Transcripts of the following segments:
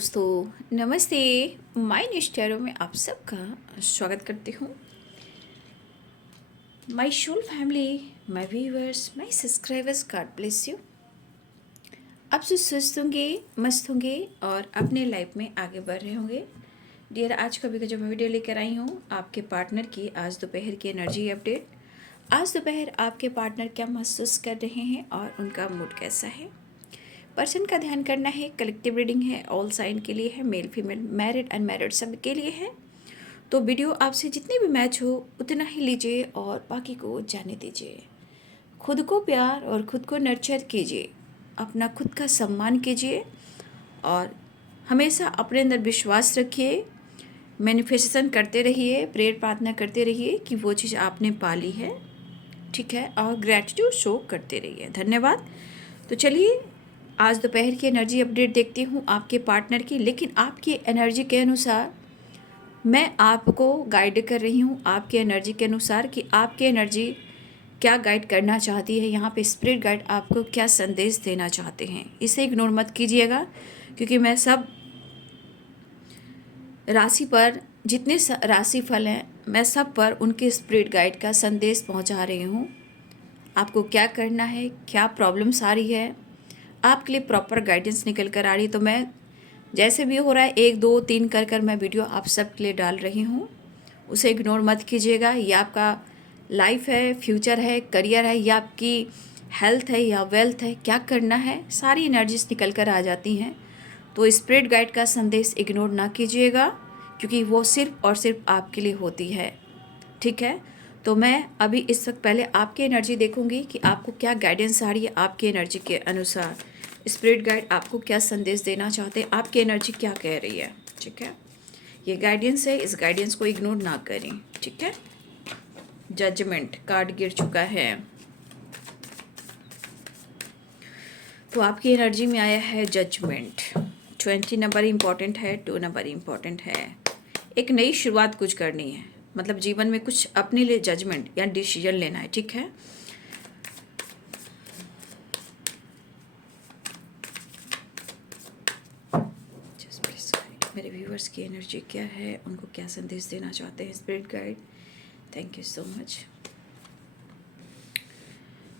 दोस्तों नमस्ते। माय निश्चरों में आप सबका स्वागत करती हूँ। My soul family, my viewers, my subscribers, God bless you. आप सब स्वस्थ होंगे, मस्त होंगे और अपने लाइफ में आगे बढ़ रहे होंगे। डियर, आज का जो मैं वीडियो लेकर आई हूँ आपके पार्टनर की आज दोपहर की एनर्जी अपडेट। आज दोपहर आपके पार्टनर क्या महसूस कर रहे हैं और उनका मूड कैसा है। पर्सन का ध्यान करना है, कलेक्टिव रीडिंग है, ऑल साइन के लिए है, मेल फीमेल, मैरिड अनमैरिड सब के लिए है। तो वीडियो आपसे जितनी भी मैच हो उतना ही लीजिए और बाकी को जाने दीजिए। खुद को प्यार और खुद को नर्चर कीजिए, अपना खुद का सम्मान कीजिए और हमेशा अपने अंदर विश्वास रखिए। मैनिफेस्टेशन करते रहिए, प्रेयर प्रार्थना करते रहिए कि वो चीज़ आपने पाली है, ठीक है, और ग्रैटिट्यूड शो करते रहिए। धन्यवाद। तो चलिए आज दोपहर की एनर्जी अपडेट देखती हूँ आपके पार्टनर की, लेकिन आपकी एनर्जी के अनुसार मैं आपको गाइड कर रही हूँ, आपकी एनर्जी के अनुसार कि आपकी एनर्जी क्या गाइड करना चाहती है। यहाँ पे स्पिरिट गाइड आपको क्या संदेश देना चाहते हैं, इसे इग्नोर मत कीजिएगा, क्योंकि मैं सब राशि पर जितने राशि फल हैं मैं सब पर उनके स्पिरिट गाइड का संदेश पहुँचा रही हूँ। आपको क्या करना है, क्या प्रॉब्लम्स आ रही है, आपके लिए प्रॉपर गाइडेंस निकल कर आ रही है। तो मैं जैसे भी हो रहा है 1 2 3 कर मैं वीडियो आप सब के लिए डाल रही हूँ, उसे इग्नोर मत कीजिएगा। ये आपका लाइफ है, फ्यूचर है, करियर है, या आपकी हेल्थ है या वेल्थ है, क्या करना है, सारी एनर्जीज निकल कर आ जाती हैं। तो स्पिरिट गाइड का संदेश इग्नोर ना कीजिएगा, क्योंकि वो सिर्फ और सिर्फ आपके लिए होती है, ठीक है। तो मैं अभी इस वक्त पहले आपकी एनर्जी देखूंगी कि आपको क्या गाइडेंस आ रही है। आपकी एनर्जी के अनुसार स्पिरिट गाइड आपको क्या संदेश देना चाहते हैं, आपकी एनर्जी क्या कह रही है, ठीक है। ये गाइडेंस है, इस गाइडेंस को इग्नोर ना करें, ठीक है। जजमेंट कार्ड गिर चुका है, तो आपकी एनर्जी में आया है जजमेंट। 20 नंबर इम्पॉर्टेंट है, 2 नंबर इम्पॉर्टेंट है। एक नई शुरुआत कुछ करनी है, मतलब जीवन में कुछ अपने लिए जजमेंट या डिसीजन लेना है, ठीक है। मेरे व्यूअर्स की एनर्जी क्या है, उनको क्या संदेश देना चाहते हैं spirit guide. Thank you so much.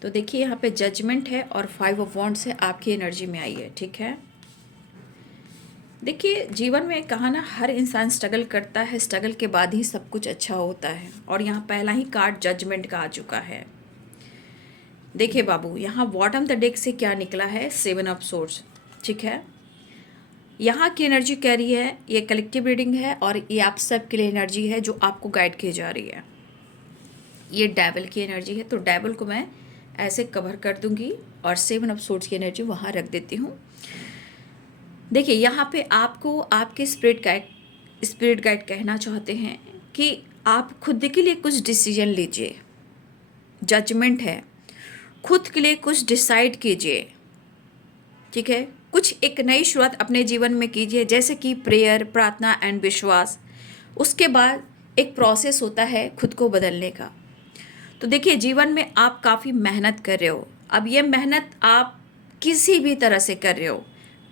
तो देखिए यहाँ पे जजमेंट है और 5 ऑफ वॉन्ड्स है, आपकी एनर्जी में आई है, ठीक है। देखिए जीवन में कहा ना, हर इंसान स्ट्रगल करता है, स्ट्रगल के बाद ही सब कुछ अच्छा होता है। और यहाँ पहला ही कार्ड जजमेंट का आ चुका है। देखिए बाबू, यहाँ बॉटम द डेक से क्या निकला है, 7 ऑफ सोर्ड्स, ठीक है। यहाँ की एनर्जी कह रही है, ये कलेक्टिव रीडिंग है और ये आप सब के लिए एनर्जी है जो आपको गाइड की जा रही है। ये डेविल की एनर्जी है, तो डेविल को मैं ऐसे कवर कर दूंगी और 7 ऑफ सोर्ड्स की एनर्जी वहाँ रख देती हूँ। देखिए यहाँ पे आपको आपके स्पिरिट गाइड कहना चाहते हैं कि आप खुद के लिए कुछ डिसीजन लीजिए। जजमेंट है, खुद के लिए कुछ डिसाइड कीजिए, ठीक है। कुछ एक नई शुरुआत अपने जीवन में कीजिए, जैसे कि प्रेयर, प्रार्थना एंड विश्वास। उसके बाद एक प्रोसेस होता है खुद को बदलने का। तो देखिए जीवन में आप काफ़ी मेहनत कर रहे हो। अब ये मेहनत आप किसी भी तरह से कर रहे हो,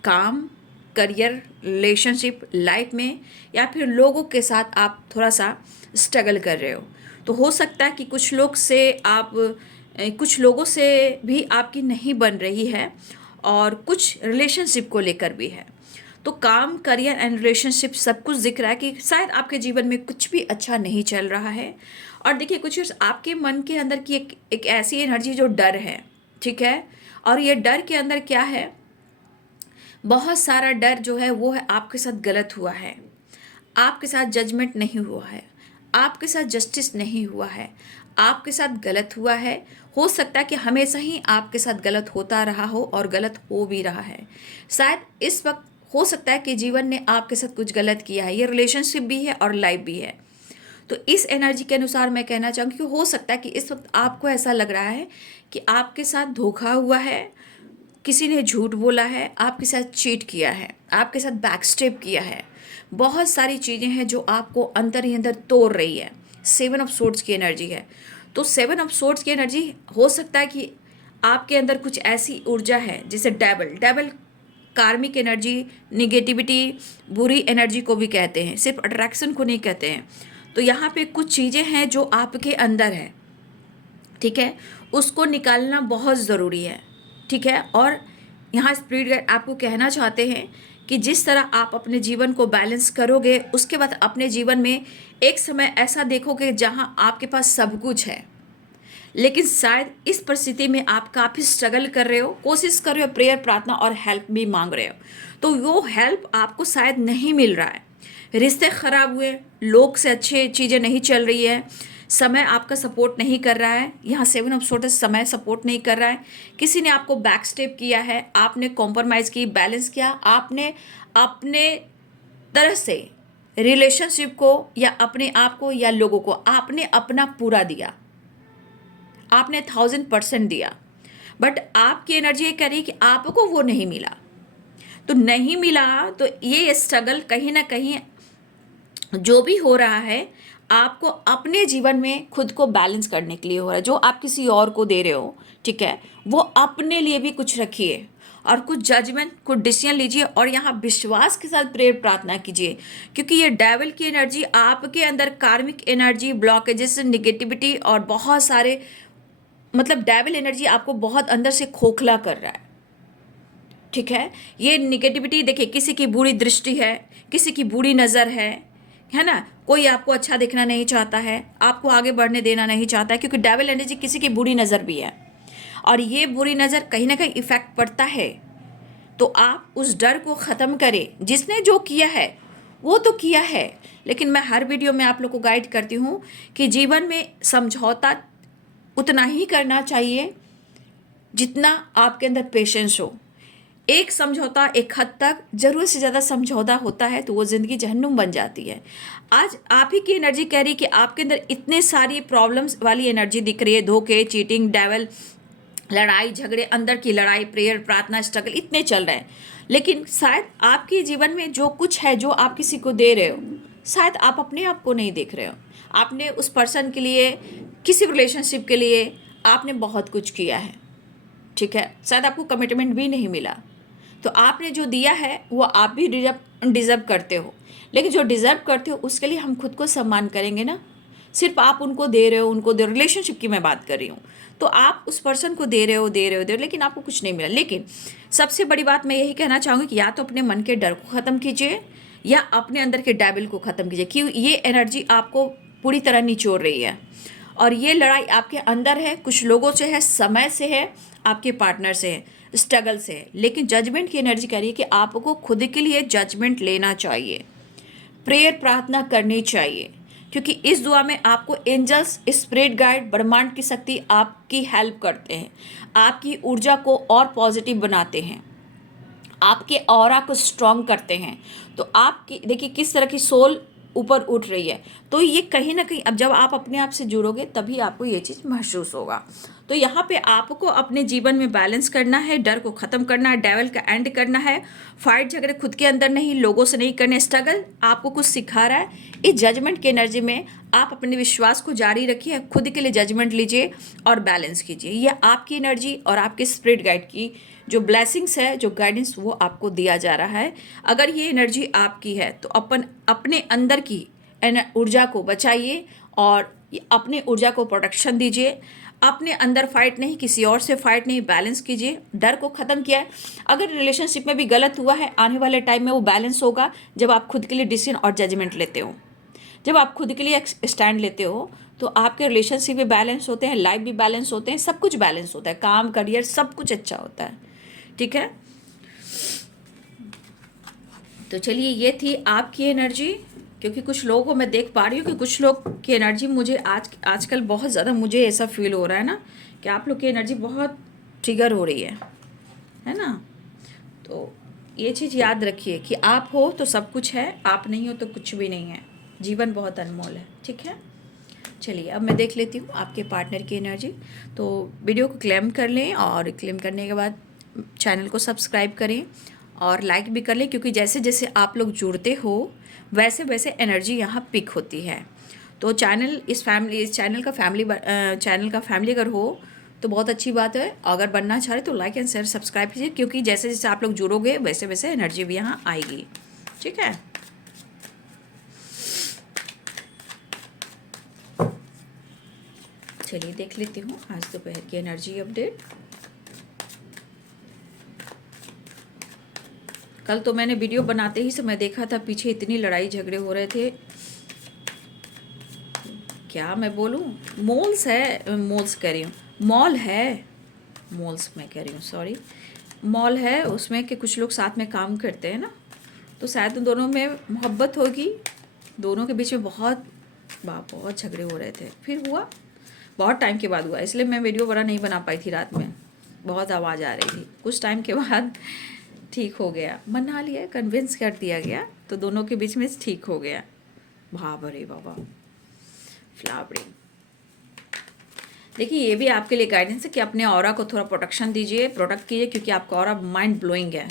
काम, करियर, रिलेशनशिप, लाइफ में, या फिर लोगों के साथ आप थोड़ा सा स्ट्रगल कर रहे हो। तो हो सकता है कि कुछ लोगों से भी आपकी नहीं बन रही है और कुछ रिलेशनशिप को लेकर भी है। तो काम, करियर एंड रिलेशनशिप सब कुछ दिख रहा है कि शायद आपके जीवन में कुछ भी अच्छा नहीं चल रहा है। और देखिए कुछ आपके मन के अंदर की एक ऐसी एनर्जी जो डर है, ठीक है। और ये डर के अंदर क्या है, बहुत सारा डर जो है वो है आपके साथ गलत हुआ है, आपके साथ जजमेंट नहीं हुआ है, आपके साथ जस्टिस नहीं हुआ है, आपके साथ गलत हुआ है। हो सकता है कि हमेशा ही आपके साथ गलत होता रहा हो और गलत हो भी रहा है। शायद इस वक्त हो सकता है कि जीवन ने आपके साथ कुछ गलत किया है, ये रिलेशनशिप भी है और लाइफ भी है। तो इस एनर्जी के अनुसार मैं कहना चाहूँगी कि हो सकता है कि इस वक्त आपको ऐसा लग रहा है कि आपके साथ धोखा हुआ है, किसी ने झूठ बोला है, आपके साथ चीट किया है, आपके साथ बैकस्टेप किया है। बहुत सारी चीज़ें हैं जो आपको अंदर ही अंदर तोड़ रही है। 7 ऑफ सोर्ड्स की एनर्जी है, तो 7 ऑफ सोर्ड्स की एनर्जी हो सकता है कि आपके अंदर कुछ ऐसी ऊर्जा है, जैसे डेविल कार्मिक एनर्जी, निगेटिविटी, बुरी एनर्जी को भी कहते हैं, सिर्फ अट्रैक्शन को नहीं कहते हैं। तो यहाँ पे कुछ चीज़ें हैं जो आपके अंदर है, ठीक है, उसको निकालना बहुत ज़रूरी है, ठीक है। और यहाँ स्पिरिट गाइड आपको कहना चाहते हैं कि जिस तरह आप अपने जीवन को बैलेंस करोगे, उसके बाद अपने जीवन में एक समय ऐसा देखोगे जहाँ आपके पास सब कुछ है, लेकिन शायद इस परिस्थिति में आप काफ़ी स्ट्रगल कर रहे हो, कोशिश कर रहे हो, प्रेयर, प्रार्थना और हेल्प भी मांग रहे हो, तो वो हेल्प आपको शायद नहीं मिल रहा है। रिश्ते खराब हुए, लोग से अच्छे चीज़ें नहीं चल रही है, समय आपका सपोर्ट नहीं कर रहा है। यहाँ 7 ऑफ सोर्ट्स समय सपोर्ट नहीं कर रहा है। किसी ने आपको बैक स्टेप किया है, आपने कॉम्प्रोमाइज़ की, बैलेंस किया, आपने अपने तरह से रिलेशनशिप को या अपने आप को या लोगों को आपने अपना पूरा दिया, आपने 1000% दिया, बट आपकी एनर्जी ये कह रही है कि आपको वो नहीं मिला। तो नहीं मिला तो ये स्ट्रगल कहीं ना कहीं जो भी हो रहा है आपको अपने जीवन में खुद को बैलेंस करने के लिए हो रहा है। जो आप किसी और को दे रहे हो, ठीक है, वो अपने लिए भी कुछ रखिए और कुछ जजमेंट, कुछ डिसीजन लीजिए और यहाँ विश्वास के साथ प्रेयर प्रार्थना कीजिए, क्योंकि ये डेविल की एनर्जी आपके अंदर कार्मिक एनर्जी, ब्लॉकेजेस, निगेटिविटी और बहुत सारे मतलब डेविल एनर्जी आपको बहुत अंदर से खोखला कर रहा है, ठीक है। ये निगेटिविटी देखिए, किसी की बुरी दृष्टि है, किसी की बुरी नज़र है ना, कोई आपको अच्छा देखना नहीं चाहता है, आपको आगे बढ़ने देना नहीं चाहता है, क्योंकि डेविल एनर्जी किसी की बुरी नज़र भी है और ये बुरी नज़र कहीं ना कहीं इफ़ेक्ट पड़ता है। तो आप उस डर को ख़त्म करें। जिसने जो किया है वो तो किया है, लेकिन मैं हर वीडियो में आप लोग को गाइड करती हूँ कि जीवन में समझौता उतना ही करना चाहिए जितना आपके अंदर पेशेंस हो। एक समझौता एक हद तक, ज़रूरत से ज़्यादा समझौता होता है तो वो ज़िंदगी जहन्नुम बन जाती है। आज आप ही की एनर्जी कह रही है कि आपके अंदर इतने सारी प्रॉब्लम्स वाली एनर्जी दिख रही है, धोखे, चीटिंग, डेविल, लड़ाई झगड़े, अंदर की लड़ाई, प्रेयर प्रार्थना, स्ट्रगल इतने चल रहे हैं, लेकिन शायद आपके जीवन में जो कुछ है, जो आप किसी को दे रहे हो, शायद आप अपने आप को नहीं देख रहे हो। आपने उस पर्सन के लिए, किसी रिलेशनशिप के लिए आपने बहुत कुछ किया है, ठीक है, शायद आपको कमिटमेंट भी नहीं मिला। तो आपने जो दिया है वो आप भी डिज़र्व करते हो, लेकिन जो डिज़र्व करते हो उसके लिए हम खुद को सम्मान करेंगे ना। सिर्फ आप उनको दे रहे हो, उनको दे, रिलेशनशिप की मैं बात कर रही हूँ, तो आप उस पर्सन को दे रहे हो, लेकिन आपको कुछ नहीं मिला। लेकिन सबसे बड़ी बात मैं यही कहना चाहूँगी कि या तो अपने मन के डर को ख़त्म कीजिए या अपने अंदर के डेविल को ख़त्म कीजिए, कि ये एनर्जी आपको पूरी तरह निचोड़ रही है और ये लड़ाई आपके अंदर है, कुछ लोगों से है, समय से है, आपके पार्टनर से है, स्ट्रगल से है। लेकिन जजमेंट की एनर्जी कह रही है कि आपको खुद के लिए जजमेंट लेना चाहिए, प्रेयर प्रार्थना करनी चाहिए, क्योंकि इस दुआ में आपको एंजल्स, स्पिरिट गाइड, ब्रह्मांड की शक्ति आपकी हेल्प करते हैं, आपकी ऊर्जा को और पॉजिटिव बनाते हैं, आपके ऑरा को स्ट्रॉन्ग करते हैं। तो आपकी देखिए किस तरह की सोल ऊपर उठ रही है। तो ये कहीं ना कहीं अब जब आप अपने आप से जुड़ोगे तभी आपको ये चीज़ महसूस होगा। तो यहाँ पे आपको अपने जीवन में बैलेंस करना है, डर को ख़त्म करना है, डेविल का एंड करना है, फाइट झगड़े खुद के अंदर नहीं, लोगों से नहीं करने। स्ट्रगल आपको कुछ सिखा रहा है, इस जजमेंट की एनर्जी में आप अपने विश्वास को जारी रखिए, खुद के लिए जजमेंट लीजिए और बैलेंस कीजिए। ये आपकी एनर्जी और आपके स्पिरिट गाइड की जो ब्लेसिंग्स है, जो गाइडेंस, वो आपको दिया जा रहा है। अगर ये एनर्जी आपकी है तो अपने अंदर की ऊर्जा को बचाइए और अपने ऊर्जा को प्रोटेक्शन दीजिए। अपने अंदर फाइट नहीं, किसी और से फाइट नहीं, बैलेंस कीजिए। डर को ख़त्म किया है। अगर रिलेशनशिप में भी गलत हुआ है, आने वाले टाइम में वो बैलेंस होगा जब आप खुद के लिए डिसीजन और जजमेंट लेते हो। जब आप खुद के लिए स्टैंड लेते हो तो आपके रिलेशनशिप भी बैलेंस होते हैं, लाइफ भी बैलेंस होते हैं, सब कुछ बैलेंस होता है, काम, करियर, सब कुछ अच्छा होता है, ठीक है। तो चलिए, ये थी आपकी एनर्जी, क्योंकि कुछ लोगों को मैं देख पा रही हूँ कि कुछ लोग की एनर्जी मुझे आजकल बहुत ज़्यादा मुझे ऐसा फील हो रहा है ना कि आप लोग की एनर्जी बहुत ट्रिगर हो रही है ना। तो ये चीज़ याद रखिए कि आप हो तो सब कुछ है, आप नहीं हो तो कुछ भी नहीं है। जीवन बहुत अनमोल है, ठीक है। चलिए, अब मैं देख लेती हूँ आपके पार्टनर की एनर्जी। तो वीडियो को क्लेम कर लें और क्लेम करने के बाद चैनल को सब्सक्राइब करें और लाइक भी कर लें, क्योंकि जैसे जैसे आप लोग जुड़ते हो वैसे वैसे एनर्जी यहाँ पिक होती है। तो इस चैनल का फैमिली अगर हो तो बहुत अच्छी बात है। अगर बनना चाह रहे तो लाइक एंड शेयर सब्सक्राइब कीजिए, क्योंकि जैसे जैसे आप लोग जुड़ोगे वैसे वैसे एनर्जी भी यहाँ आएगी। ठीक है, चलिए देख लेती हूँ आज दोपहर की एनर्जी अपडेट। कल तो मैंने वीडियो बनाते ही समय देखा था पीछे इतनी लड़ाई झगड़े हो रहे थे, क्या मैं बोलूँ। मोल्स है, मोल्स कह रही हूँ, मॉल है, मॉल्स मैं कह रही हूँ, सॉरी, मॉल है उसमें कि कुछ लोग साथ में काम करते हैं ना, तो शायद उन दोनों में मोहब्बत होगी, दोनों के बीच में बहुत झगड़े हो रहे थे। फिर हुआ, बहुत टाइम के बाद हुआ, इसलिए मैं वीडियो बड़ा नहीं बना पाई थी रात में, बहुत आवाज़ आ रही थी। कुछ टाइम के बाद ठीक हो गया, मना लिया, कन्विंस कर दिया गया, तो दोनों के बीच में ठीक हो गया। भाभरे बाबा फ्लावरिंग। देखिए ये भी आपके लिए गाइडेंस है कि अपने ऑरा को थोड़ा प्रोटेक्शन दीजिए, प्रोटेक्ट कीजिए, क्योंकि आपका ऑरा माइंड ब्लोइंग है।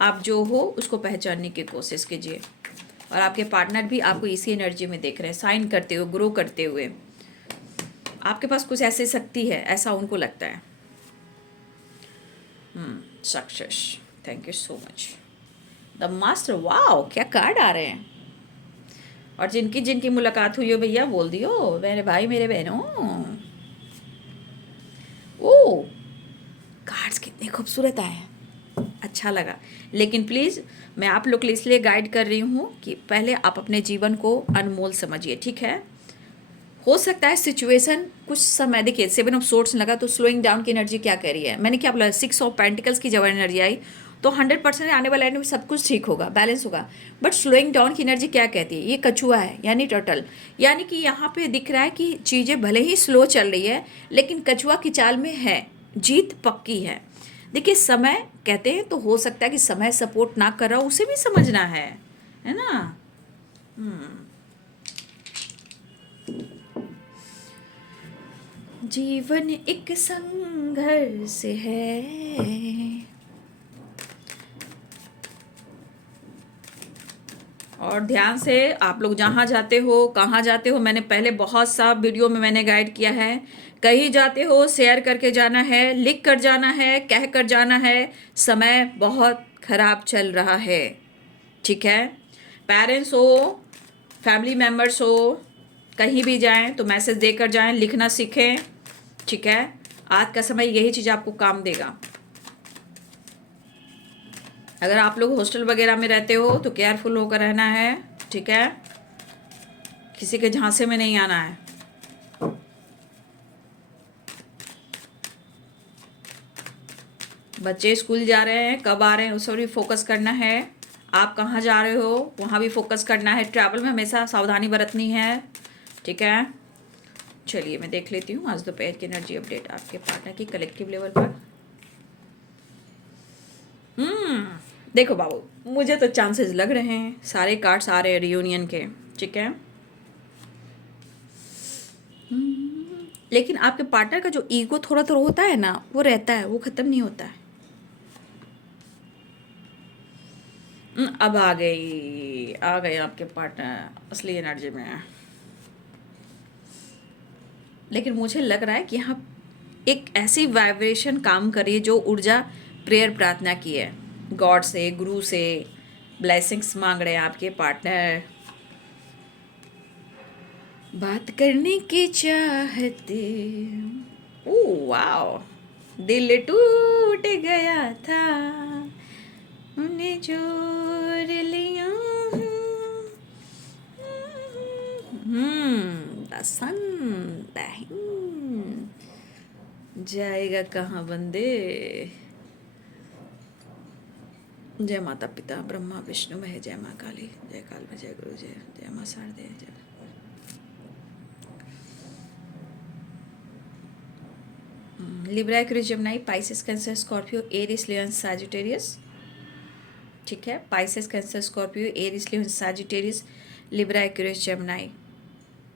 आप जो हो उसको पहचानने की कोशिश कीजिए, और आपके पार्टनर भी आपको इसी एनर्जी में देख रहे हैं, साइन करते हुए, ग्रो करते हुए। आपके पास कुछ ऐसी शक्ति है, ऐसा उनको लगता है। Success, thank you so much. The master, wow क्या कार्ड आ रहे हैं। और जिनकी जिनकी मुलाकात हुई हो भैया बोल दियो, मेरे भाई मेरे बहनों। ओ, कार्ड्स कितने खूबसूरत आए हैं, अच्छा लगा। लेकिन प्लीज़ मैं आप लोग के लिए इसलिए गाइड कर रही हूँ कि पहले आप अपने जीवन को अनमोल समझिए, ठीक है। हो सकता है सिचुएशन कुछ समय, देखिए 7 ऑफ सोर्ट्स लगा तो स्लोइंग डाउन की एनर्जी क्या कह रही है, मैंने क्या बोला, 6 ऑफ पेंटिकल्स की जब एनर्जी आई तो 100% आने वाले एंड में सब कुछ ठीक होगा, बैलेंस होगा। बट स्लोइंग डाउन की एनर्जी क्या कहती है, ये कछुआ है यानी टर्टल, यानी कि यहाँ पे दिख रहा है कि चीज़ें भले ही स्लो चल रही है लेकिन कछुआ की चाल में है, जीत पक्की है। देखिए समय कहते हैं तो हो सकता है कि समय सपोर्ट ना कर रहा हो, उसे भी समझना है ना। जीवन एक संघर्ष है, और ध्यान से आप लोग जहाँ जाते हो, कहाँ जाते हो, मैंने पहले बहुत सा वीडियो में मैंने गाइड किया है। कहीं जाते हो शेयर करके जाना है, लिख कर जाना है, कह कर जाना है। समय बहुत खराब चल रहा है, ठीक है। पेरेंट्स हो, फैमिली मेम्बर्स हो, कहीं भी जाएं तो मैसेज देकर जाएं, लिखना सीखें, ठीक है। आज का समय यही चीज़ आपको काम देगा। अगर आप लोग हॉस्टल वगैरह में रहते हो तो केयरफुल होकर रहना है, ठीक है। किसी के झांसे में नहीं आना है। बच्चे स्कूल जा रहे हैं, कब आ रहे हैं उस पर भी फोकस करना है। आप कहाँ जा रहे हो वहाँ भी फोकस करना है। ट्रैवल में हमेशा सावधानी बरतनी है, ठीक है। चलिए मैं देख लेती हूँ आज दोपहर की एनर्जी अपडेट आपके पार्टनर की कलेक्टिव लेवल पर। देखो बाबू, मुझे तो चांसेस लग रहे हैं, सारे कार्ड्स आ रहे हैं रियूनियन के, ठीक है। लेकिन आपके पार्टनर का जो ईगो थोड़ा थोड़ा होता है ना, वो रहता है, वो खत्म नहीं होता है। अब आ गए आपके पार्टनर असली एनर्जी में। लेकिन मुझे लग रहा है कि यहाँ एक ऐसी वाइब्रेशन काम कर रही है जो ऊर्जा प्रेयर प्रार्थना की है, गॉड से, गुरु से ब्लेसिंग्स मांग रहे हैं आपके पार्टनर। बात करने की चाहते, ओह वाओ, दिल टूट गया था, उन्हें जोड़ लिया। द सन, द जाएगा कहाँ बंदे। जय माता पिता ब्रह्मा विष्णु महे, जय माँ काली, जय काल में, जय गुरु, जय जय माँ शारदे, जय। Libra, Aquarius, Gemini, Pisces, Cancer, Scorpio, Aries, Leo, Sagittarius, ठीक है। Pisces, Cancer, Scorpio, Aries, Leo, Sagittarius, Libra, Aquarius, Gemini,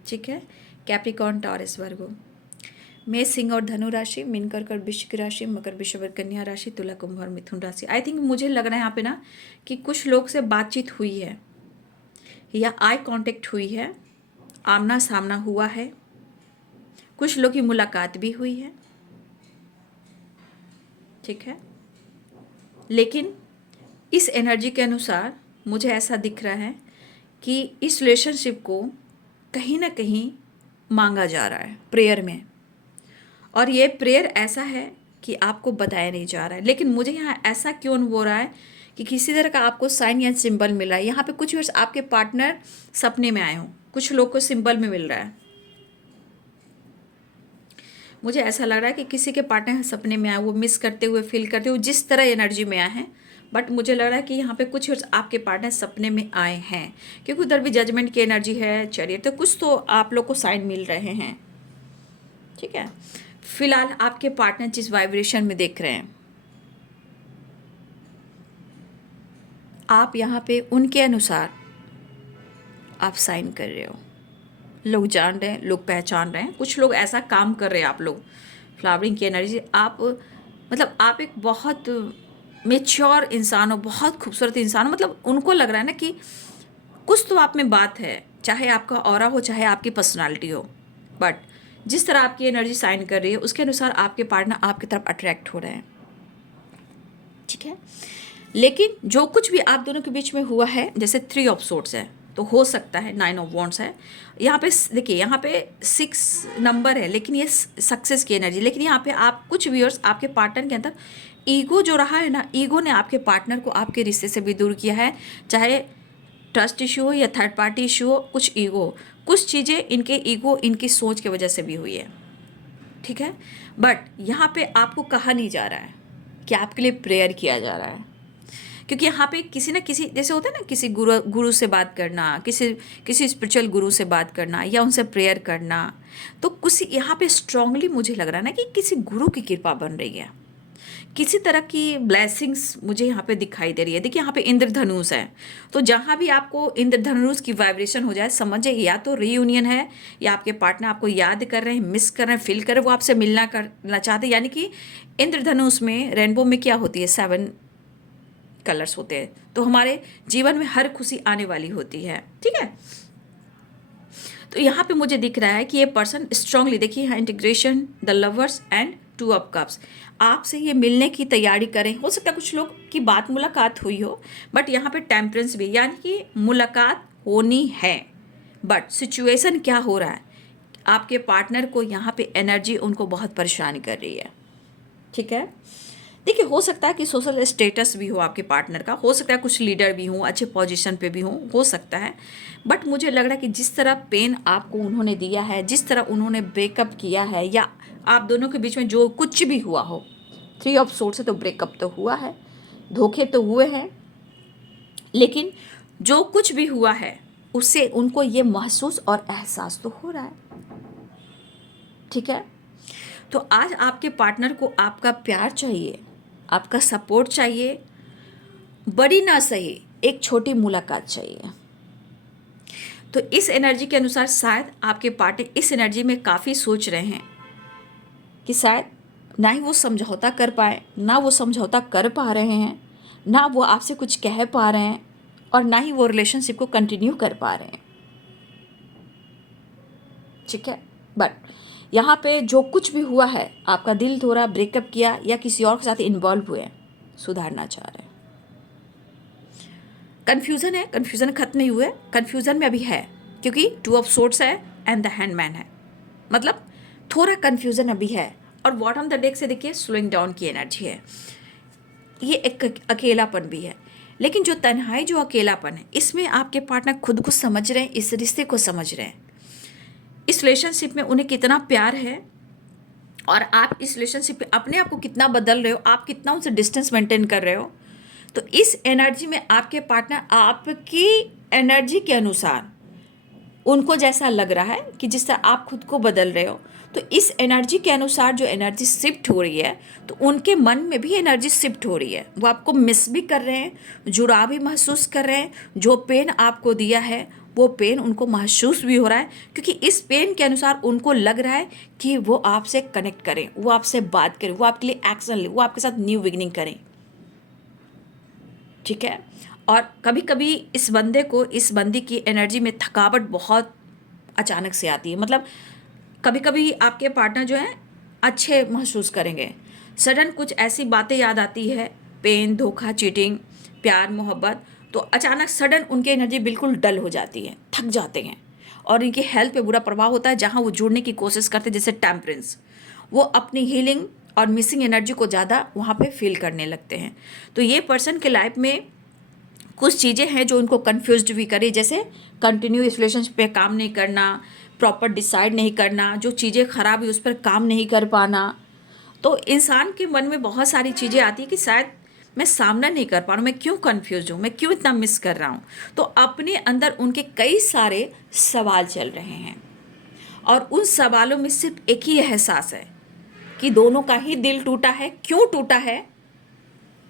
ठीक है। Capricorn, Taurus, Virgo. मेष, सिंह और धनु राशि, मीन, कर्कट, वृश्चिक राशि, मकर, वृषभ, कन्या राशि, तुला, कुंभ और मिथुन राशि। आई थिंक मुझे लग रहा है यहाँ पे ना कि कुछ लोग से बातचीत हुई है या आई कांटेक्ट हुई है, आमना सामना हुआ है, कुछ लोग की मुलाकात भी हुई है, ठीक है। लेकिन इस एनर्जी के अनुसार मुझे ऐसा दिख रहा है कि इस रिलेशनशिप को कहीं ना कहीं मांगा जा रहा है प्रेयर में, और ये प्रेयर ऐसा है कि आपको बताया नहीं जा रहा है। लेकिन मुझे यहाँ ऐसा क्यों हो रहा है कि किसी तरह का आपको साइन या सिंबल मिल रहा है। यहाँ पे कुछ वर्ष आपके पार्टनर सपने में आए हों, कुछ लोग को सिंबल में मिल रहा है। मुझे ऐसा लग रहा है कि किसी के पार्टनर सपने में आए, वो मिस करते हुए, फील करते हुए, जिस तरह एनर्जी में आए हैं, बट मुझे लग रहा है कि यहाँ पे कुछ आपके पार्टनर सपने में आए हैं, क्योंकि उधर भी जजमेंट की एनर्जी है, चलिए तो कुछ तो आप लोग को साइन मिल रहे हैं। ठीक है, फिलहाल आपके पार्टनर जिस वाइब्रेशन में देख रहे हैं, आप यहाँ पे उनके अनुसार आप साइन कर रहे हो। लोग जान रहे हैं, लोग पहचान रहे हैं, कुछ लोग ऐसा काम कर रहे हैं। आप लोग फ्लावरिंग की एनर्जी, आप मतलब आप एक बहुत मेच्योर इंसान हो, बहुत खूबसूरत इंसान हो। मतलब उनको लग रहा है ना कि कुछ तो आप में बात है, चाहे आपका ऑरा हो, चाहे आपकी पर्सनालिटी हो, बट जिस तरह आपकी एनर्जी साइन कर रही है उसके अनुसार आपके पार्टनर आपकी तरफ अट्रैक्ट हो रहे हैं। ठीक है, लेकिन जो कुछ भी आप दोनों के बीच में हुआ है, जैसे 3 ऑफ सोर्ड्स है, तो हो सकता है 9 ऑफ वॉन्ड्स है। यहाँ पे देखिए, यहाँ पे 6 नंबर है, लेकिन ये सक्सेस की एनर्जी। लेकिन यहाँ पे आप कुछ व्यूअर्स, आपके पार्टनर के अंदर ईगो जो रहा है ना, ईगो ने आपके पार्टनर को आपके रिश्ते से भी दूर किया है। चाहे ट्रस्ट इशू हो या थर्ड पार्टी इशू हो, कुछ ईगो, कुछ चीज़ें इनके ईगो, इनकी सोच की वजह से भी हुई है। ठीक है, बट यहाँ पे आपको कहा नहीं जा रहा है कि आपके लिए प्रेयर किया जा रहा है, क्योंकि यहाँ पे किसी ना किसी, जैसे होता है ना, किसी गुरु से बात करना, किसी स्पिरिचुअल गुरु से बात करना या उनसे प्रेयर करना, तो कुछ यहाँ पे स्ट्रांगली मुझे लग रहा है ना कि किसी गुरु की कृपा बन रही है, किसी तरह की ब्लेसिंग्स मुझे यहाँ पे दिखाई दे रही है। देखिए यहाँ पे इंद्रधनुष है, तो जहाँ भी आपको इंद्रधनुष की वाइब्रेशन हो जाए, समझिए या तो रीयूनियन है, या आपके पार्टनर आपको याद कर रहे हैं, मिस कर रहे हैं, फील कर रहे हैं, वो आपसे मिलना करना चाहते हैं। यानी कि इंद्रधनुष में, रेनबो में क्या होती है, 7 कलर्स होते हैं, तो हमारे जीवन में हर खुशी आने वाली होती है। ठीक है, तो यहाँ पे मुझे दिख रहा है कि ये पर्सन स्ट्रांगली, देखिए यहाँ integration, the lovers and 2 of cups, आपसे ये मिलने की तैयारी करें। हो सकता है कुछ लोग की बात मुलाकात हुई हो, बट यहाँ पे टेम्परेंस भी, यानी कि मुलाकात होनी है, बट सिचुएशन क्या हो रहा है, आपके पार्टनर को यहाँ पे एनर्जी उनको बहुत परेशान कर रही है। ठीक है, देखिए हो सकता है कि सोशल स्टेटस भी हो आपके पार्टनर का, हो सकता है कुछ लीडर भी हों, अच्छे पोजीशन पे भी हों, हो सकता है, बट मुझे लग रहा है कि जिस तरह पेन आपको उन्होंने दिया है, जिस तरह उन्होंने ब्रेकअप किया है, या आप दोनों के बीच में जो कुछ भी हुआ हो, 3 ऑफ सोर्ड्स से तो ब्रेकअप तो हुआ है, धोखे तो हुए हैं, लेकिन जो कुछ भी हुआ है उससे उनको ये महसूस और एहसास तो हो रहा है। ठीक है, तो आज आपके पार्टनर को आपका प्यार चाहिए, आपका सपोर्ट चाहिए, बड़ी ना सही एक छोटी मुलाकात चाहिए। तो इस एनर्जी के अनुसार शायद आपके पार्टनर इस एनर्जी में काफ़ी सोच रहे हैं कि शायद ना ही वो समझौता कर पाए, ना वो समझौता कर पा रहे हैं, ना वो आपसे कुछ कह पा रहे हैं, और ना ही वो रिलेशनशिप को कंटिन्यू कर पा रहे हैं। ठीक है, बट यहाँ पे जो कुछ भी हुआ है, आपका दिल तोड़ा, ब्रेकअप किया, या किसी और के साथ इन्वॉल्व हुए, सुधारना चाह रहे हैं। कन्फ्यूज़न है, कन्फ्यूज़न खत्म नहीं हुए, कन्फ्यूज़न में अभी है, क्योंकि 2 ऑफ सोर्ड्स है एंड द हैंडमैन है, मतलब थोड़ा कन्फ्यूज़न अभी है। और बॉटम द डेक से देखिए स्लोइंग डाउन की एनर्जी है, ये एक अकेलापन भी है। लेकिन जो तन्हाई, जो अकेलापन है, इसमें आपके पार्टनर खुद को समझ रहे हैं, इस रिश्ते को समझ रहे हैं, इस रिलेशनशिप में उन्हें कितना प्यार है, और आप इस रिलेशनशिप में अपने आप को कितना बदल रहे हो, आप कितना उनसे डिस्टेंस मेंटेन कर रहे हो। तो इस एनर्जी में आपके पार्टनर आपकी एनर्जी के अनुसार, उनको जैसा लग रहा है कि जिस तरह आप खुद को बदल रहे हो, तो इस एनर्जी के अनुसार जो एनर्जी शिफ्ट हो रही है, तो उनके मन में भी एनर्जी शिफ्ट हो रही है। वो आपको मिस भी कर रहे हैं, जुड़ाव भी महसूस कर रहे हैं, जो पेन आपको दिया है वो पेन उनको महसूस भी हो रहा है, क्योंकि इस पेन के अनुसार उनको लग रहा है कि वो आपसे कनेक्ट करें, वो आपसे बात करें, वो आपके लिए एक्शन लें, वो आपके साथ न्यू बिगिनिंग करें। ठीक है, और कभी कभी इस बंदे को, इस बंदी की एनर्जी में थकावट बहुत अचानक से आती है। मतलब कभी कभी आपके पार्टनर जो है अच्छे महसूस करेंगे, सडन कुछ ऐसी बातें याद आती है, पेन, धोखा, चीटिंग, प्यार, मोहब्बत, तो अचानक सडन उनकी एनर्जी बिल्कुल डल हो जाती है, थक जाते हैं और इनकी हेल्थ पे बुरा प्रभाव होता है। जहाँ वो जुड़ने की कोशिश करते हैं, जैसे टेम्परेंस, वो अपनी हीलिंग और मिसिंग एनर्जी को ज़्यादा वहाँ पे फील करने लगते हैं। तो ये पर्सन के लाइफ में कुछ चीज़ें हैं जो उनको कन्फ्यूज्ड भी करे, जैसे कंटिन्यू इस रिलेशनशिप पे काम नहीं करना, प्रॉपर डिसाइड नहीं करना, जो चीज़ें खराब हुई उस पर काम नहीं कर पाना। तो इंसान के मन में बहुत सारी चीज़ें आती है कि शायद मैं सामना नहीं कर पा रहा हूँ, मैं क्यों कन्फ्यूज हूँ, मैं क्यों इतना मिस कर रहा हूँ। तो अपने अंदर उनके कई सारे सवाल चल रहे हैं और उन सवालों में सिर्फ एक ही एहसास है कि दोनों का ही दिल टूटा है। क्यों टूटा है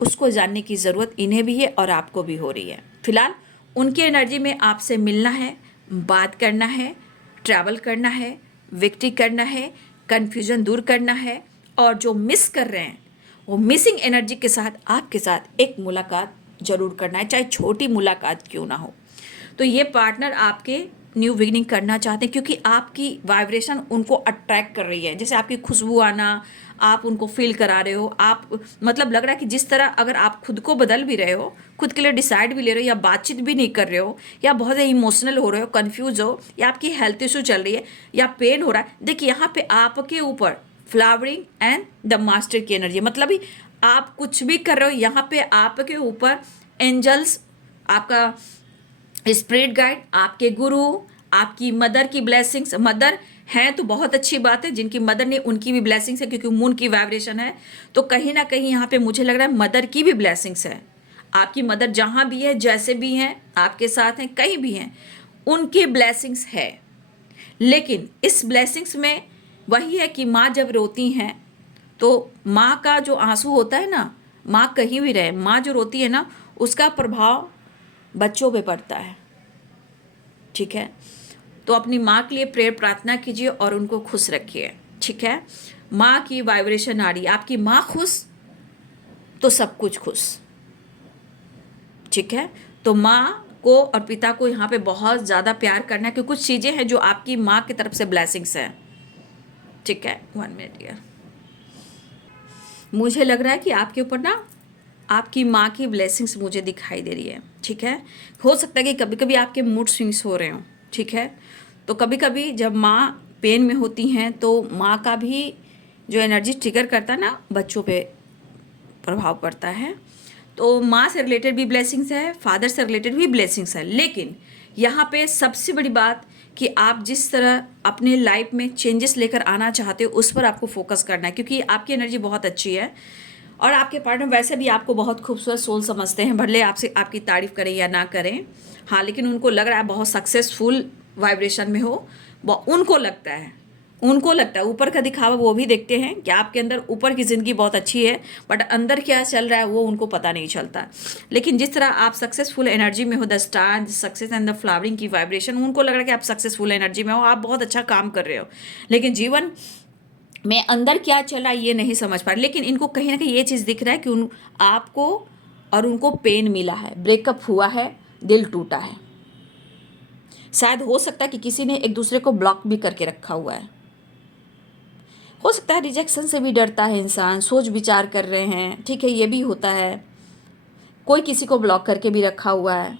उसको जानने की ज़रूरत इन्हें भी है और आपको भी हो रही है। फिलहाल उनकी एनर्जी में आपसे मिलना है, बात करना है, ट्रैवल करना है, विक्ट्री करना है, कन्फ्यूजन दूर करना है और जो मिस कर रहे हैं वो मिसिंग एनर्जी के साथ आपके साथ एक मुलाकात ज़रूर करना है, चाहे छोटी मुलाकात क्यों ना हो। तो ये पार्टनर आपके न्यू बिगिनिंग करना चाहते हैं क्योंकि आपकी वाइब्रेशन उनको अट्रैक्ट कर रही है, जैसे आपकी खुशबू आना, आप उनको फील करा रहे हो। आप मतलब लग रहा है कि जिस तरह अगर आप खुद को बदल भी रहे हो, खुद के लिए डिसाइड भी ले रहे हो, या बातचीत भी नहीं कर रहे हो, या बहुत ज़्यादा इमोशनल हो रहे हो, कन्फ्यूज हो, या आपकी हेल्थ इशू चल रही है, या पेन हो रहा है, देखिए यहाँ पे आपके ऊपर फ्लावरिंग एंड द मास्टर की एनर्जी, मतलब ही आप कुछ भी कर रहे हो, यहाँ पे आपके ऊपर एंजल्स, आपका स्पिरिट गाइड, आपके गुरु, आपकी मदर की ब्लेसिंग्स, मदर हैं तो बहुत अच्छी बात है, जिनकी मदर ने उनकी भी ब्लेसिंग्स है क्योंकि मून की वाइब्रेशन है। तो कहीं ना कहीं यहाँ पे मुझे लग रहा है मदर की भी ब्लेसिंग्स है। आपकी मदर जहाँ भी है, जैसे भी हैं, आपके साथ हैं, कहीं भी हैं, उनकी ब्लेसिंग्स है। लेकिन इस ब्लेसिंग्स में वही है कि माँ जब रोती हैं तो माँ का जो आंसू होता है ना, माँ कहीं भी रहे, माँ जो रोती है ना, उसका प्रभाव बच्चों पे पड़ता है। ठीक है, तो अपनी माँ के लिए प्रेयर प्रार्थना कीजिए और उनको खुश रखिए। ठीक है, माँ की वाइब्रेशन आ रही है, आपकी माँ खुश तो सब कुछ खुश। ठीक है, तो माँ को और पिता को यहाँ पे बहुत ज़्यादा प्यार करना है, क्योंकि कुछ चीज़ें हैं जो आपकी माँ की तरफ से ब्लेसिंग्स हैं। ठीक है, 1 मिनट यार, मुझे लग रहा है कि आपके ऊपर ना आपकी माँ की ब्लेसिंग्स मुझे दिखाई दे रही है। ठीक है, हो सकता है कि कभी कभी आपके मूड स्विंग्स हो रहे हों। ठीक है, तो कभी कभी जब माँ पेन में होती हैं तो माँ का भी जो एनर्जी ट्रिगर करता है ना, बच्चों पे प्रभाव पड़ता है। तो माँ से रिलेटेड भी ब्लेसिंग्स है, फादर से रिलेटेड भी ब्लेसिंग्स है। लेकिन यहाँ पे सबसे बड़ी बात कि आप जिस तरह अपने लाइफ में चेंजेस लेकर आना चाहते हो उस पर आपको फोकस करना है, क्योंकि आपकी एनर्जी बहुत अच्छी है और आपके पार्टनर वैसे भी आपको बहुत खूबसूरत सोल समझते हैं, भले आपसे आपकी तारीफ करें या ना करें। हाँ, लेकिन उनको लग रहा है बहुत सक्सेसफुल वाइब्रेशन में हो, उनको लगता है ऊपर का दिखावा वो भी देखते हैं कि आपके अंदर ऊपर की ज़िंदगी बहुत अच्छी है, बट अंदर क्या चल रहा है वो उनको पता नहीं चलता। लेकिन जिस तरह आप सक्सेसफुल एनर्जी में हो, the star, success and the flowering की वाइब्रेशन, उनको लग रहा है कि आप सक्सेसफुल एनर्जी में हो, आप बहुत अच्छा काम कर रहे हो, लेकिन जीवन में अंदर क्या चला ये नहीं समझ पा रहे। लेकिन इनको कहीं ना कहीं ये चीज़ दिख रहा है कि आपको और उनको पेन मिला है, ब्रेकअप हुआ है, दिल टूटा है। शायद हो सकता है कि किसी ने एक दूसरे को ब्लॉक भी करके रखा हुआ है। हो सकता है रिजेक्शन से भी डरता है इंसान, सोच विचार कर रहे हैं। ठीक है, ये भी होता है, कोई किसी को ब्लॉक करके भी रखा हुआ है।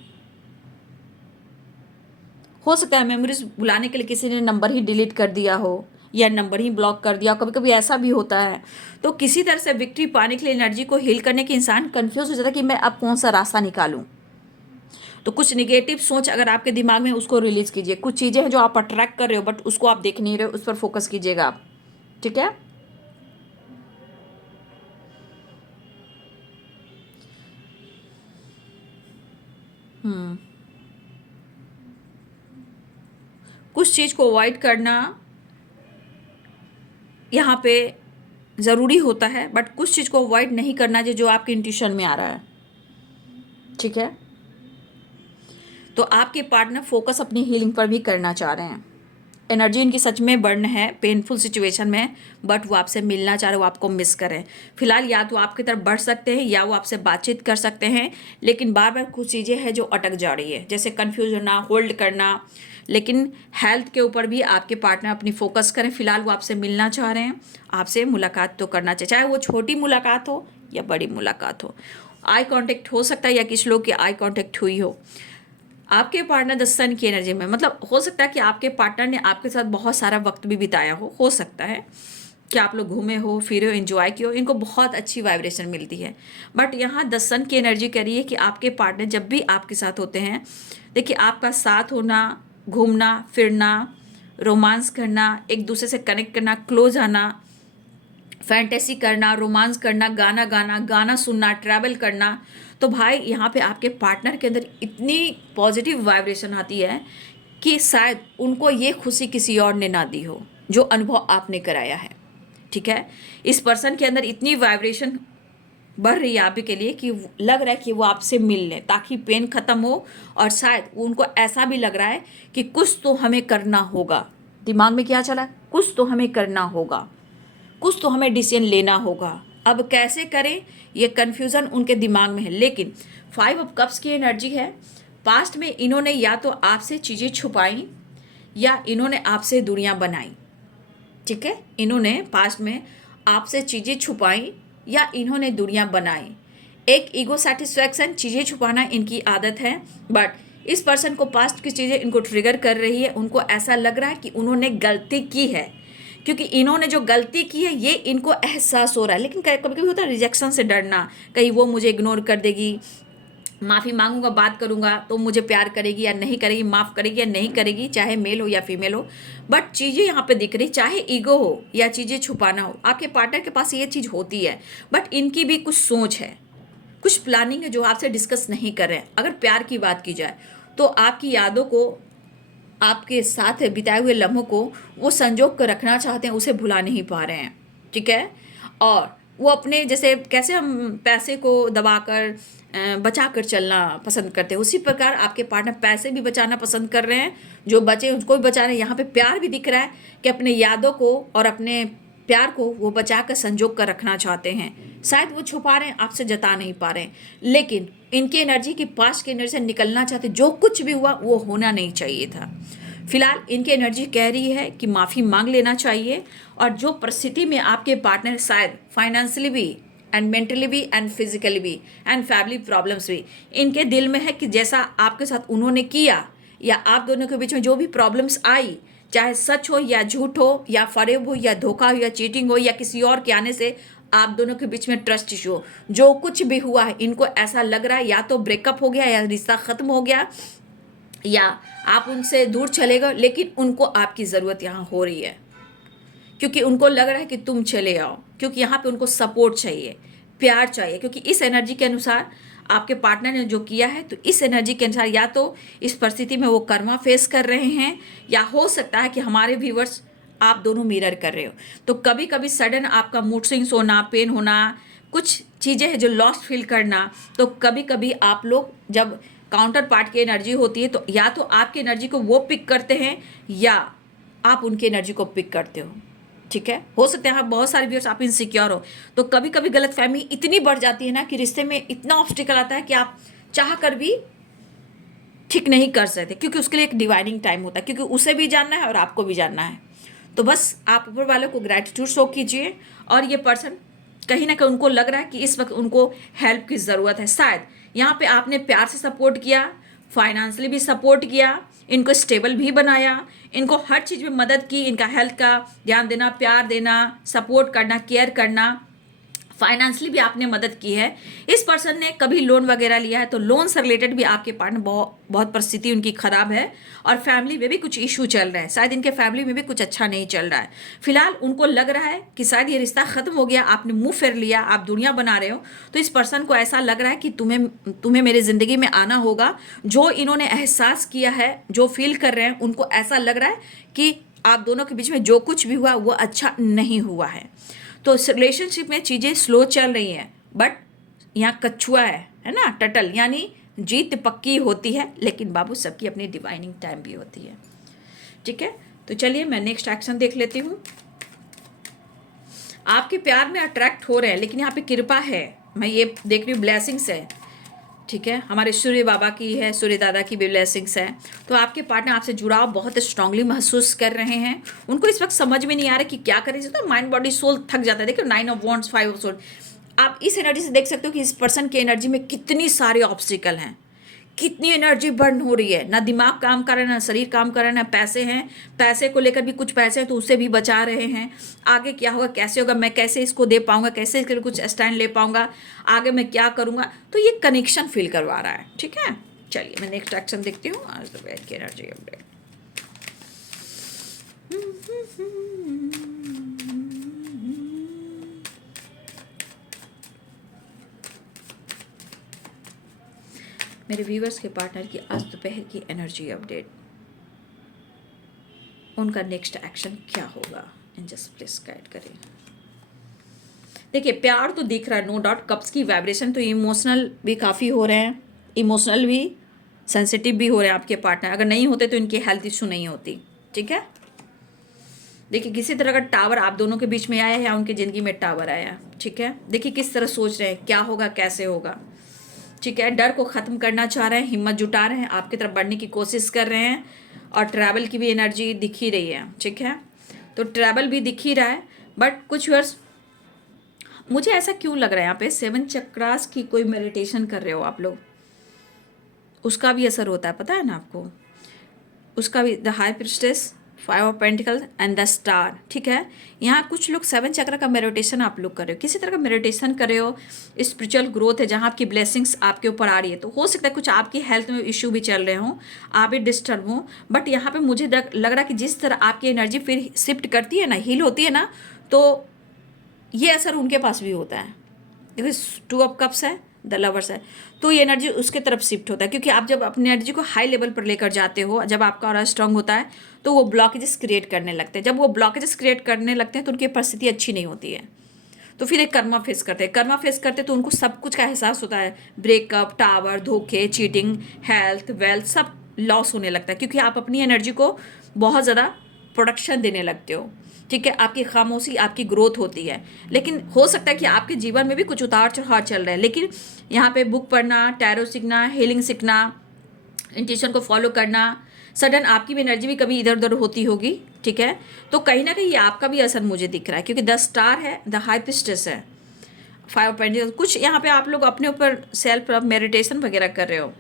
हो सकता है मेमोरीज बुलाने के लिए किसी ने नंबर ही डिलीट कर दिया हो या नंबर ही ब्लॉक कर दिया, कभी कभी ऐसा भी होता है। तो किसी तरह से विक्ट्री पाने के लिए, एनर्जी को हील करने के इंसान कंफ्यूज हो जाता है कि मैं अब कौन सा रास्ता निकालूं। तो कुछ निगेटिव सोच अगर आपके दिमाग में, उसको रिलीज कीजिए। कुछ चीज़ें हैं जो आप अट्रैक्ट कर रहे हो बट उसको आप देख नहीं रहे हो, उस पर फोकस कीजिएगा आप। ठीक है, कुछ चीज़ को अवॉइड करना यहाँ पे ज़रूरी होता है, बट कुछ चीज़ को अवॉइड नहीं करना जो आपके इंट्यूशन में आ रहा है। ठीक है, तो आपके पार्टनर फोकस अपनी हीलिंग पर भी करना चाह रहे हैं। एनर्जी इनकी सच में बर्न है पेनफुल सिचुएशन में, बट वो आपसे मिलना चाह रहे, वो आपको मिस करें। फिलहाल या तो आपकी तरफ बढ़ सकते हैं या वो आपसे बातचीत कर सकते हैं, लेकिन बार बार कुछ चीज़ें हैं जो अटक जा रही है, जैसे कन्फ्यूज होना, होल्ड करना। लेकिन हेल्थ के ऊपर भी आपके पार्टनर अपनी फोकस करें। फिलहाल वो आपसे मिलना चाह रहे हैं, आपसे मुलाकात तो करना चाहिए, चाहे वो छोटी मुलाकात हो या बड़ी मुलाकात हो। आई कांटेक्ट हो सकता है या किसी लोग की आई कांटेक्ट हुई हो। आपके पार्टनर द सन की एनर्जी में, मतलब हो सकता है कि आपके पार्टनर ने आपके साथ बहुत सारा वक्त भी बिताया हो सकता है कि आप लोग घूमे हो, फिरे हो, एंजॉय किए हो, इनको बहुत अच्छी वाइब्रेशन मिलती है। बट यहाँ द सन की एनर्जी कह रही है कि आपके पार्टनर जब भी आपके साथ होते हैं, देखिए आपका साथ होना, घूमना फिरना, रोमांस करना, एक दूसरे से कनेक्ट करना, क्लोज आना, फैंटेसी करना, रोमांस करना, गाना गाना, गाना सुनना, ट्रैवल करना, तो भाई यहाँ पे आपके पार्टनर के अंदर इतनी पॉजिटिव वाइब्रेशन आती है कि शायद उनको ये खुशी किसी और ने ना दी हो जो अनुभव आपने कराया है। ठीक है, इस पर्सन के अंदर इतनी वाइब्रेशन बढ़ रही है आप के लिए कि लग रहा है कि वो आपसे मिल लें ताकि पेन खत्म हो, और शायद उनको ऐसा भी लग रहा है कि कुछ तो हमें करना होगा। दिमाग में क्या चला, कुछ तो हमें करना होगा, कुछ तो हमें डिसीजन लेना होगा। अब कैसे करें ये कन्फ्यूज़न उनके दिमाग में है। लेकिन 5 ऑफ कप्स की एनर्जी है, पास्ट में इन्होंने या तो आपसे चीज़ें छुपाई या इन्होंने आपसे दूरियां बनाई। ठीक है, इन्होंने पास्ट में आपसे चीज़ें छुपाई या इन्होंने दूरियां बनाई। एक ईगो सेटिस्फैक्शन, चीज़ें छुपाना इनकी आदत है, बट इस पर्सन को पास्ट की चीज़ें इनको ट्रिगर कर रही है। उनको ऐसा लग रहा है कि उन्होंने गलती की है, क्योंकि इन्होंने जो गलती की है ये इनको एहसास हो रहा है। लेकिन कभी कभी होता है रिजेक्शन से डरना, कहीं वो मुझे इग्नोर कर देगी, माफ़ी मांगूंगा, बात करूंगा तो मुझे प्यार करेगी या नहीं करेगी, माफ़ करेगी या नहीं करेगी, चाहे मेल हो या फीमेल हो। बट चीज़ें यहाँ पे दिख रही, चाहे ईगो हो या चीज़ें छुपाना हो, आपके पार्टनर के पास ये चीज़ होती है, बट इनकी भी कुछ सोच है, कुछ प्लानिंग है जो आपसे डिस्कस नहीं कर रहे हैं। अगर प्यार की बात की जाए तो आपकी यादों को, आपके साथ बिताए हुए लम्हों को वो संजोग कर रखना चाहते हैं, उसे भुला नहीं पा रहे हैं। ठीक है, और वो अपने, जैसे कैसे हम पैसे को दबाकर बचा कर चलना पसंद करते हैं, उसी प्रकार आपके पार्टनर पैसे भी बचाना पसंद कर रहे हैं, जो बचे उसको भी बचा रहे हैं। यहाँ पे प्यार भी दिख रहा है कि अपने यादों को और अपने प्यार को वो बचा कर संजोग कर रखना चाहते हैं। शायद वो छुपा रहे हैं, आपसे जता नहीं पा रहे हैं, लेकिन इनकी एनर्जी की पास्ट की एनर्जी से निकलना चाहते, जो कुछ भी हुआ वो होना नहीं चाहिए था। फिलहाल इनकी एनर्जी कह रही है कि माफ़ी मांग लेना चाहिए, और जो परिस्थिति में आपके पार्टनर शायद फाइनेंशियली भी एंड मेंटली भी एंड फिजिकली भी एंड फैमिली प्रॉब्लम्स भी इनके दिल में है कि जैसा आपके साथ उन्होंने किया या आप दोनों के बीच में जो भी प्रॉब्लम्स आई, चाहे सच हो या झूठ हो या फरेब हो या धोखा हो या चीटिंग हो या किसी और के आने से आप दोनों के बीच में ट्रस्ट इशू हो, जो कुछ भी हुआ है इनको ऐसा लग रहा है या तो ब्रेकअप हो गया या रिश्ता ख़त्म हो गया या आप उनसे दूर चले गए, लेकिन उनको आपकी ज़रूरत यहाँ हो रही है, क्योंकि उनको लग रहा है कि तुम चले आओ, क्योंकि यहाँ पे उनको सपोर्ट चाहिए, प्यार चाहिए। क्योंकि इस एनर्जी के अनुसार आपके पार्टनर ने जो किया है, तो इस एनर्जी के अनुसार या तो इस परिस्थिति में वो कर्मा फेस कर रहे हैं, या हो सकता है कि हमारे व्यूवर्स आप दोनों मिरर कर रहे हो। तो कभी कभी सडन आपका मूड स्विंग्स होना, पेन होना, कुछ चीज़ें हैं जो लॉस्ट फील करना, तो कभी कभी आप लोग जब काउंटर पार्ट की एनर्जी होती है तो या तो आपकी एनर्जी को वो पिक करते हैं या आप उनकी एनर्जी को पिक करते हो। ठीक है, हो सकता है आप बहुत सारे व्यूअर्स आप इनसिक्योर हो, तो कभी कभी गलतफहमी इतनी बढ़ जाती है ना कि रिश्ते में इतना ऑब्स्टिकल आता है कि आप चाह कर भी ठीक नहीं कर सकते, क्योंकि उसके लिए एक डिवाइडिंग टाइम होता है, क्योंकि उसे भी जानना है और आपको भी जानना है। तो बस आप ऊपर वालों को ग्रैटिट्यूड शो कीजिए, और ये पर्सन कहीं ना कहीं उनको लग रहा है कि इस वक्त उनको हेल्प की ज़रूरत है। शायद यहाँ पे आपने प्यार से सपोर्ट किया, फाइनेंशियली भी सपोर्ट किया, इनको स्टेबल भी बनाया, इनको हर चीज़ में मदद की, इनका हेल्थ का ध्यान देना, प्यार देना, सपोर्ट करना, केयर करना, फाइनेंशियली भी आपने मदद की है। इस पर्सन ने कभी लोन वगैरह लिया है तो लोन से रिलेटेड भी आपके पार्टनर बहुत परिस्थिति उनकी खराब है, और फैमिली में भी कुछ इशू चल रहा है, शायद इनके फैमिली में भी कुछ अच्छा नहीं चल रहा है। फिलहाल उनको लग रहा है कि शायद ये रिश्ता खत्म हो गया, आपने मुंह फेर लिया, आप दुनिया बना रहे हो, तो इस पर्सन को ऐसा लग रहा है कि तुम्हें मेरी ज़िंदगी में आना होगा। जो इन्होंने एहसास किया है, जो फील कर रहे हैं, उनको ऐसा लग रहा है कि आप दोनों के बीच में जो कुछ भी हुआ वो अच्छा नहीं हुआ है। तो इस रिलेशनशिप में चीज़ें स्लो चल रही हैं, बट यहाँ कछुआ है ना, टटल, यानी जीत पक्की होती है, लेकिन बाबू सबकी अपनी डिवाइनिंग टाइम भी होती है। ठीक है, तो चलिए मैं नेक्स्ट एक्शन देख लेती हूँ। आपके प्यार में अट्रैक्ट हो रहे हैं, लेकिन यहाँ पे कृपा है, मैं ये देख रही हूँ, ब्लेसिंग्स है, ठीक है। हमारे सूर्य बाबा की है, सूर्य दादा की भी ब्लेसिंग्स है। तो आपके पार्टनर आपसे जुड़ाव बहुत स्ट्रांगली महसूस कर रहे हैं। उनको इस वक्त समझ में नहीं आ रहा कि क्या करें, तो माइंड बॉडी सोल थक जाता है। देखो 9 ऑफ वॉन्ड्स 5 ऑफ सोल, आप इस एनर्जी से देख सकते हो कि इस पर्सन की एनर्जी में कितनी सारे ऑब्स्टिकल हैं, कितनी एनर्जी बर्न हो रही है। ना दिमाग काम कर रहा है, ना शरीर काम कर रहा है, ना पैसे हैं, पैसे को लेकर भी कुछ पैसे हैं तो उससे भी बचा रहे हैं। आगे क्या होगा, कैसे होगा, मैं कैसे इसको दे पाऊंगा, कैसे इसके लिए कुछ स्टैंड ले पाऊंगा, आगे मैं क्या करूंगा, तो ये कनेक्शन फील करवा रहा है, ठीक है। चलिए मैं नेक्स्ट एक्शन देखती हूँ। आज द वेट की एनर्जी अपडेट। मेरे व्यूवर्स के पार्टनर की आज दोपहर की एनर्जी अपडेट, उनका नेक्स्ट एक्शन क्या होगा, एंजल्स प्लीज गाइड करें। देखिए प्यार तो दिख रहा है, नो डाउट। कप्स की वाइब्रेशन तो इमोशनल भी काफ़ी हो रहे हैं, इमोशनल भी, सेंसिटिव भी हो रहे हैं आपके पार्टनर। अगर नहीं होते तो इनकी हेल्थ इशू नहीं होती, ठीक है। देखिए किसी तरह का टावर आप दोनों के बीच में आया है या उनकी ज़िंदगी में टावर आया, ठीक है। देखिए किस तरह सोच रहे हैं, क्या होगा, कैसे होगा, ठीक है। डर को ख़त्म करना चाह रहे हैं, हिम्मत जुटा रहे हैं, आपकी तरफ बढ़ने की कोशिश कर रहे हैं। और ट्रैवल की भी एनर्जी दिख ही रही है, ठीक है। तो ट्रैवल भी दिख ही रहा है, बट कुछ वर्ष मुझे ऐसा क्यों लग रहा है यहाँ पे 7 चक्रास की कोई मेडिटेशन कर रहे हो आप लोग, उसका भी असर होता है, पता है ना आपको। उसका भी the high priestess, 5 of pentacle and the star, ठीक है। यहाँ कुछ लोग 7 चक्र का मेडिटेशन आप लोग कर रहे हो, किसी तरह का मेडिटेशन कर रहे हो, स्पिरिचुअल ग्रोथ है जहाँ आपकी ब्लेसिंग्स आपके ऊपर आ रही है। तो हो सकता है कुछ आपकी हेल्थ में इशू भी चल रहे हों, आप भी डिस्टर्ब हों, बट यहाँ पे मुझे लग रहा है कि जिस तरह आपकी एनर्जी फिर शिफ्ट करती है ना, हील होती है ना, तो ये असर उनके पास भी होता है। देखो 2 ऑफ कप्स है, द लवर्स है, तो ये एनर्जी उसके तरफ शिफ्ट होता है। क्योंकि आप जब अपनी एनर्जी को हाई लेवल पर लेकर जाते हो, जब आपका ऑरा स्ट्रांग होता है, तो वो ब्लॉकेजेस क्रिएट करने लगते हैं। जब वो ब्लॉकेजेस क्रिएट करने लगते हैं तो उनकी परिस्थिति अच्छी नहीं होती है, तो फिर एक कर्मा फेस करते हैं। कर्मा फेस करते तो उनको सब कुछ का एहसास होता है, ब्रेकअप, टावर, धोखे, चीटिंग, हेल्थ, वेल्थ, सब लॉस होने लगता है। क्योंकि आप अपनी एनर्जी को बहुत ज़्यादा प्रोडक्शन देने लगते हो, ठीक है। आपकी खामोशी, आपकी ग्रोथ होती है। लेकिन हो सकता है कि आपके जीवन में भी कुछ उतार चढ़ाव चल रहे हैं, लेकिन यहाँ पे बुक पढ़ना, टैरो सीखना, हीलिंग सीखना, इंट्यूशन को फॉलो करना, सडन आपकी भी एनर्जी भी कभी इधर उधर होती होगी, ठीक है। तो कहीं ना कहीं ये आपका भी असर मुझे दिख रहा है, क्योंकि 10 स्टार है, द हाई प्रिस्टेस है, 5 ऑफ पेंटिकल। कुछ यहाँ पे आप लोग अपने ऊपर सेल्फ मेडिटेशन वगैरह कर रहे हो,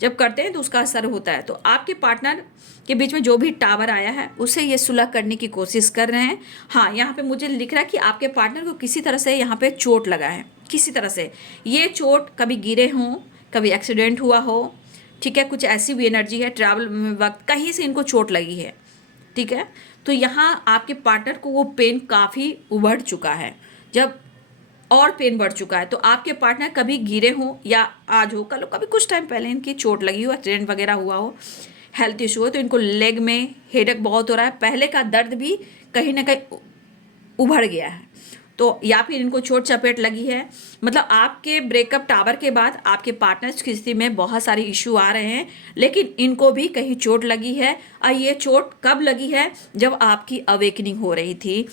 जब करते हैं तो उसका असर होता है। तो आपके पार्टनर के बीच में जो भी टावर आया है उसे ये सुलह करने की कोशिश कर रहे हैं। हाँ, यहाँ पे मुझे लिख रहा है कि आपके पार्टनर को किसी तरह से यहाँ पे चोट लगा है, किसी तरह से। ये चोट कभी गिरे हों, कभी एक्सीडेंट हुआ हो, ठीक है। कुछ ऐसी भी एनर्जी है, ट्रैवल में वक्त कहीं से इनको चोट लगी है, ठीक है। तो यहाँ आपके पार्टनर को वो पेन काफ़ी उभर चुका है, जब और पेन बढ़ चुका है। तो आपके पार्टनर कभी गिरे हों या आज हो, कल हो, कभी कुछ टाइम पहले इनकी चोट लगी हो, एक्सीडेंट वगैरह हुआ हो, हेल्थ इशू हो, तो इनको लेग में हेडेक बहुत हो रहा है। पहले का दर्द भी कहीं ना कहीं उभर गया है, तो या फिर इनको चोट चपेट लगी है। मतलब आपके ब्रेकअप टावर के बाद आपके पार्टनर्स की स्थिति में बहुत सारे इशू आ रहे हैं, लेकिन इनको भी कहीं चोट लगी है। और ये चोट कब लगी है, जब आपकी अवेकनिंग हो रही थी,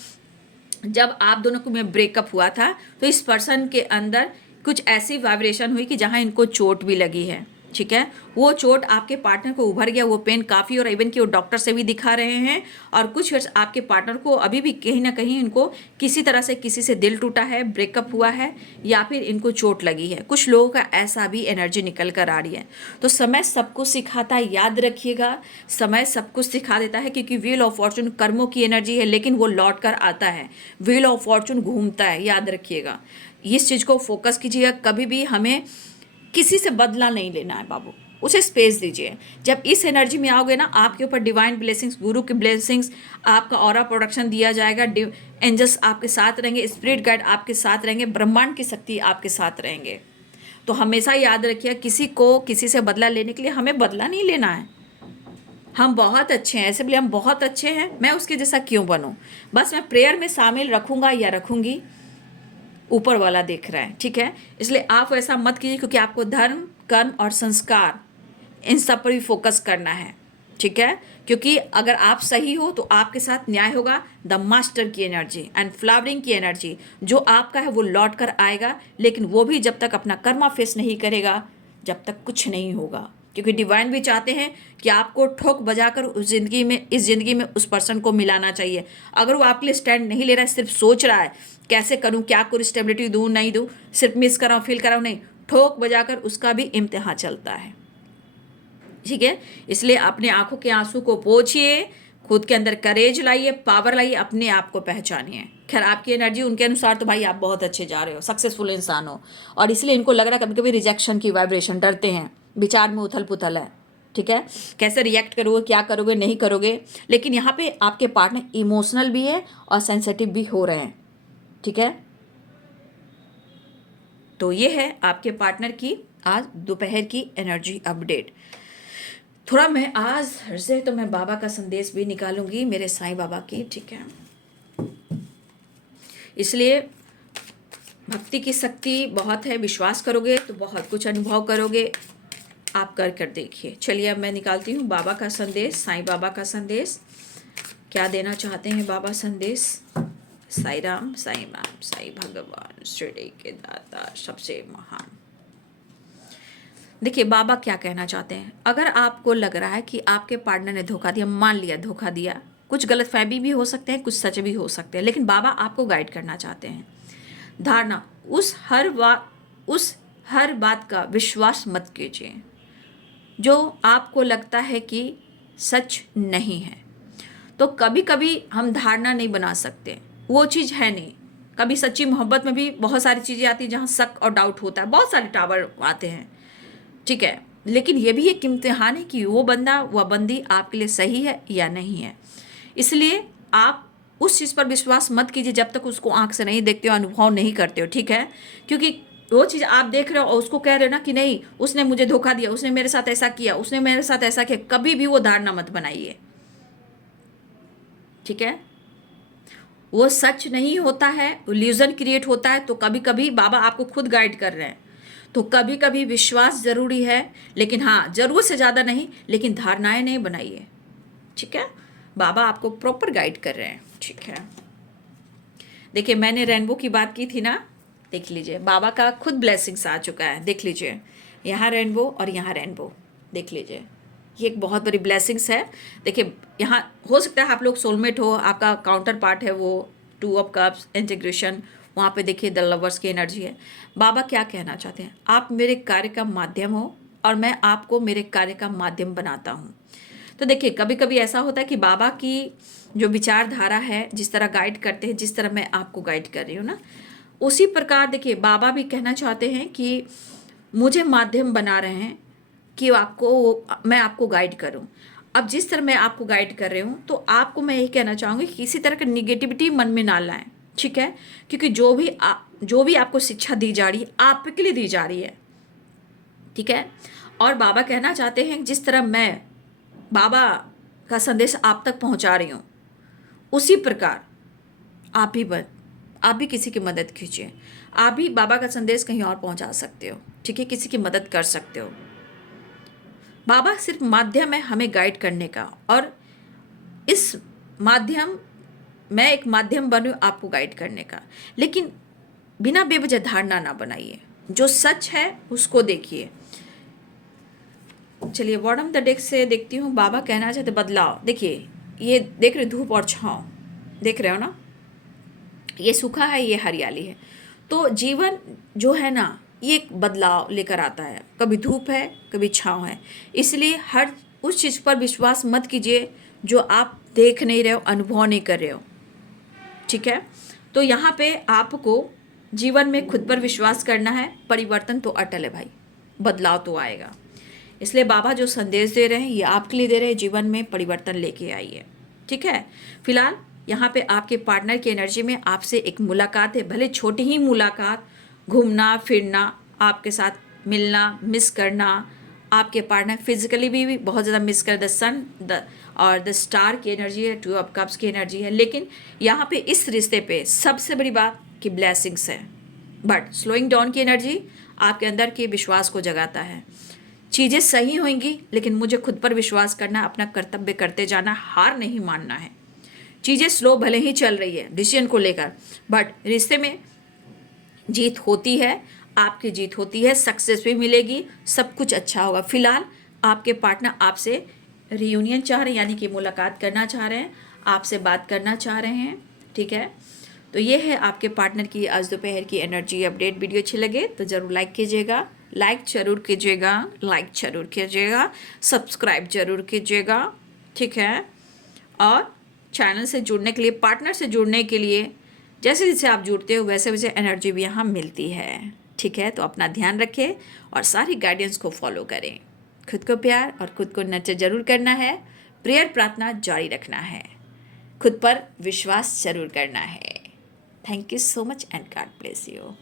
जब आप दोनों को में ब्रेकअप हुआ था, तो इस पर्सन के अंदर कुछ ऐसी वाइब्रेशन हुई कि जहां इनको चोट भी लगी है, ठीक है। वो चोट आपके पार्टनर को उभर गया, वो पेन काफ़ी, और इवन कि वो डॉक्टर से भी दिखा रहे हैं। और कुछ वर्ष आपके पार्टनर को अभी भी कहीं ना कहीं इनको किसी तरह से किसी से दिल टूटा है, ब्रेकअप हुआ है, या फिर इनको चोट लगी है। कुछ लोगों का ऐसा भी एनर्जी निकल कर आ रही है। तो समय सब कुछ सिखाता है, याद रखिएगा, समय सब कुछ सिखा देता है। क्योंकि व्हील ऑफ फॉर्चून कर्मों की एनर्जी है, लेकिन वो लौट कर आता है। व्हील ऑफ फॉर्चून घूमता है, याद रखिएगा। इस चीज़ को फोकस कीजिएगा। कभी भी हमें किसी से बदला नहीं लेना है बाबू, उसे स्पेस दीजिए। जब इस एनर्जी में आओगे ना, आपके ऊपर डिवाइन ब्लेसिंग्स, गुरु की ब्लेसिंग्स, आपका ऑरा प्रोडक्शन दिया जाएगा, एंजल्स आपके साथ रहेंगे, स्पिरिट गाइड आपके साथ रहेंगे, ब्रह्मांड की शक्ति आपके साथ रहेंगे। तो हमेशा याद रखिए, किसी को किसी से बदला लेने के लिए हमें बदला नहीं लेना है। हम बहुत अच्छे हैं, ऐसे बोले हम बहुत अच्छे हैं, मैं उसके जैसा क्यों बनूं। बस मैं प्रेयर में शामिल रखूंगा या रखूंगी, ऊपर वाला देख रहा है, ठीक है। इसलिए आप ऐसा मत कीजिए, क्योंकि आपको धर्म, कर्म और संस्कार, इन सब पर भी फोकस करना है, ठीक है, क्योंकि अगर आप सही हो तो आपके साथ न्याय होगा। द मास्टर की एनर्जी एंड फ्लावरिंग की एनर्जी जो आपका है वो लौट कर आएगा, लेकिन वो भी जब तक अपना कर्मा फेस नहीं करेगा जब तक कुछ नहीं होगा। क्योंकि डिवाइन भी चाहते हैं कि आपको ठोक बजाकर उस ज़िंदगी में, इस ज़िंदगी में उस पर्सन को मिलाना चाहिए। अगर वो आपके लिए स्टैंड नहीं ले रहा है, सिर्फ सोच रहा है कैसे करूं, क्या करूं, स्टेबिलिटी दूं नहीं दूं, सिर्फ मिस कर रहा हूं, फील कर रहा हूं, नहीं, ठोक बजाकर उसका भी इम्तिहान चलता है। ठीक है, इसलिए अपने आंखों के आंसू को पोंछिए, खुद के अंदर करेज लाइए, पावर लाइए, अपने आप को पहचानिए। खैर आपकी एनर्जी उनके अनुसार तो भाई आप बहुत अच्छे जा रहे हो, सक्सेसफुल इंसान हो, और इसलिए इनको लग रहा है कभी कभी रिजेक्शन की वाइब्रेशन, डरते हैं, विचार में उथल पुथल है। ठीक है, कैसे रिएक्ट करोगे, क्या करोगे, नहीं करोगे। लेकिन यहाँ पे आपके पार्टनर इमोशनल भी है और सेंसिटिव भी हो रहे हैं। ठीक है, तो ये है आपके पार्टनर की आज दोपहर की एनर्जी अपडेट। थोड़ा मैं आज से तो मैं बाबा का संदेश भी निकालूंगी, मेरे साईं बाबा की। ठीक है, इसलिए भक्ति की शक्ति बहुत है, विश्वास करोगे तो बहुत कुछ अनुभव करोगे। आप कर कर देखिए। चलिए अब मैं निकालती हूँ बाबा का संदेश, साईं बाबा का संदेश। क्या देना चाहते हैं बाबा संदेश? साई राम, साई राम, साई भगवान, शिरडी के दाता, सबसे महान। देखिए बाबा क्या कहना चाहते हैं। अगर आपको लग रहा है कि आपके पार्टनर ने धोखा दिया, मान लिया धोखा दिया, कुछ गलतफहमी भी हो सकते हैं, कुछ सच भी हो सकते हैं, लेकिन बाबा आपको गाइड करना चाहते हैं। धारणा, उस हर बात का विश्वास मत कीजिए जो आपको लगता है कि सच नहीं है। तो कभी कभी हम धारणा नहीं बना सकते, वो चीज़ है नहीं। कभी सच्ची मोहब्बत में भी बहुत सारी चीज़ें आती हैं जहाँ शक और डाउट होता है, बहुत सारे टावर आते हैं। ठीक है, लेकिन ये भी एक इम्तिहान है कि वो बंदा, वह बंदी आपके लिए सही है या नहीं है। इसलिए आप उस चीज़ पर विश्वास मत कीजिए जब तक उसको आंख से नहीं देखते हो, अनुभव नहीं करते हो। ठीक है, क्योंकि वो चीज़ आप देख रहे हो और उसको कह रहे हो ना कि नहीं उसने मुझे धोखा दिया, उसने मेरे साथ ऐसा किया, उसने मेरे साथ ऐसा किया, कभी भी वो धारणा मत बनाइए। ठीक है, वो सच नहीं होता है, इल्यूजन क्रिएट होता है। तो कभी कभी बाबा आपको खुद गाइड कर रहे हैं, तो कभी कभी विश्वास जरूरी है, लेकिन हाँ जरूरत से ज़्यादा नहीं, लेकिन धारणाएं नहीं बनाइए। ठीक है, बाबा आपको प्रॉपर गाइड कर रहे हैं। ठीक है, देखिए मैंने रेनबो की बात की थी ना, देख लीजिए बाबा का खुद ब्लेसिंग्स आ चुका है। देख लीजिए यहाँ रेनबो और यहाँ रेनबो, देख लीजिए ये एक बहुत बड़ी ब्लेसिंग्स है। देखिए यहाँ हो सकता है आप लोग सोलमेट हो, आपका काउंटर पार्ट है वो 2 ऑफ कप्स इंटीग्रेशन, वहाँ पे देखिए द लवर्स की एनर्जी है। बाबा क्या कहना चाहते हैं, आप मेरे कार्य का माध्यम हो और मैं आपको मेरे कार्य का माध्यम बनाता हूँ। तो देखिए कभी कभी ऐसा होता है कि बाबा की जो विचारधारा है, जिस तरह गाइड करते हैं, जिस तरह मैं आपको गाइड कर रही हूँ ना, उसी प्रकार देखिए बाबा भी कहना चाहते हैं कि मुझे माध्यम बना रहे हैं कि मैं आपको गाइड करूं। अब जिस तरह मैं आपको गाइड कर रही हूं, तो आपको मैं यही कहना चाहूँगी कि किसी तरह की निगेटिविटी मन में ना लाएं। ठीक है, क्योंकि जो भी आपको शिक्षा दी जा रही है आपके लिए दी जा रही है। ठीक है, और बाबा कहना चाहते हैं जिस तरह मैं बाबा का संदेश आप तक पहुंचा रही हूँ, उसी प्रकार आप भी किसी की मदद कीजिए। आप भी बाबा का संदेश कहीं और पहुंचा सकते हो। ठीक है, किसी की मदद कर सकते हो। बाबा सिर्फ माध्यम है हमें गाइड करने का, और इस माध्यम, मैं एक माध्यम बनूं आपको गाइड करने का, लेकिन बिना बेवजह धारणा ना बनाइए। जो सच है उसको देखिए। चलिए बॉटम द डेक से देखती हूँ बाबा कहना चाहते बदलाव। देखिए ये देख रहे धूप और छाँव, देख रहे हो ना, ये सूखा है, ये हरियाली है। तो जीवन जो है ना ये एक बदलाव लेकर आता है, कभी धूप है कभी छाँव है। इसलिए हर उस चीज़ पर विश्वास मत कीजिए जो आप देख नहीं रहे हो, अनुभव नहीं कर रहे हो। ठीक है, तो यहाँ पे आपको जीवन में खुद पर विश्वास करना है। परिवर्तन तो अटल है भाई, बदलाव तो आएगा। इसलिए बाबा जो संदेश दे रहे हैं ये आपके लिए दे रहे हैं, जीवन में परिवर्तन लेके आइए। ठीक है, फिलहाल यहाँ पे आपके पार्टनर की एनर्जी में आपसे एक मुलाकात है, भले छोटी ही मुलाकात, घूमना फिरना, आपके साथ मिलना, मिस करना। आपके पार्टनर फिजिकली भी बहुत ज़्यादा मिस कर, द सन और द स्टार की एनर्जी है, 2 ऑफ कप्स की एनर्जी है। लेकिन यहाँ पे इस रिश्ते पे सबसे बड़ी बात कि ब्लेसिंग्स है, बट स्लोइंग डाउन की एनर्जी आपके अंदर के विश्वास को जगाता है। चीज़ें सही होंगी, लेकिन मुझे खुद पर विश्वास करना, अपना कर्तव्य करते जाना, हार नहीं मानना है। चीज़ें स्लो भले ही चल रही है डिसीजन को लेकर, बट रिश्ते में जीत होती है, आपकी जीत होती है, सक्सेस भी मिलेगी, सब कुछ अच्छा होगा। फिलहाल आपके पार्टनर आपसे रियूनियन चाह रहे हैं, यानी कि मुलाकात करना चाह रहे हैं, आपसे बात करना चाह रहे हैं, ठीक है। तो ये है आपके पार्टनर की आज दोपहर की एनर्जी अपडेट। वीडियो अच्छी लगे तो ज़रूर लाइक कीजिएगा, लाइक ज़रूर कीजिएगा, लाइक ज़रूर कीजिएगा, सब्सक्राइब ज़रूर कीजिएगा, ठीक है। और चैनल से जुड़ने के लिए, पार्टनर से जुड़ने के लिए, जैसे जैसे आप जुड़ते हो वैसे वैसे एनर्जी भी यहाँ मिलती है, ठीक है। तो अपना ध्यान रखें और सारी गाइडेंस को फॉलो करें। खुद को प्यार और खुद को नर्चर जरूर करना है, प्रेयर प्रार्थना जारी रखना है, खुद पर विश्वास जरूर करना है। Thank you so much and God bless you.